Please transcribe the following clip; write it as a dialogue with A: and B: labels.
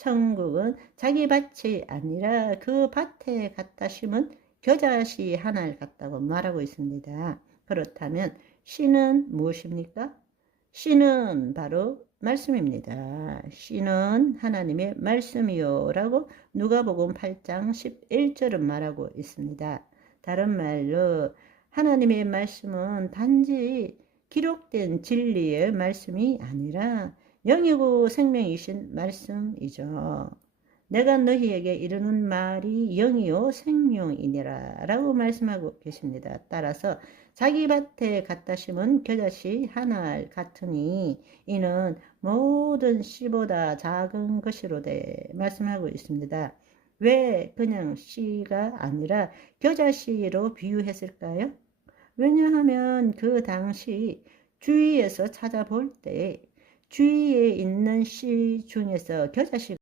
A: 천국은 자기 밭이 아니라 그 밭에 갖다 심은 겨자씨 하나를 같다고 말하고 있습니다. 그렇다면 씨는 무엇입니까? 씨는 바로 말씀입니다. 씨는 하나님의 말씀이요 라고 누가복음 8장 11절은 말하고 있습니다. 다른 말로 하나님의 말씀은 단지 기록된 진리의 말씀이 아니라 영이고 생명이신 말씀이죠. 내가 너희에게 이르는 말이 영이요 생명이니라 라고 말씀하고 계십니다. 따라서 자기 밭에 갖다 심은 겨자씨 하나 같으니 이는 모든 씨보다 작은 것이로되 말씀하고 있습니다. 왜 그냥 씨가 아니라 겨자씨로 비유했을까요? 왜냐하면 그 당시 주위에서 찾아볼 때 주위에 있는 씨 중에서 겨자씨가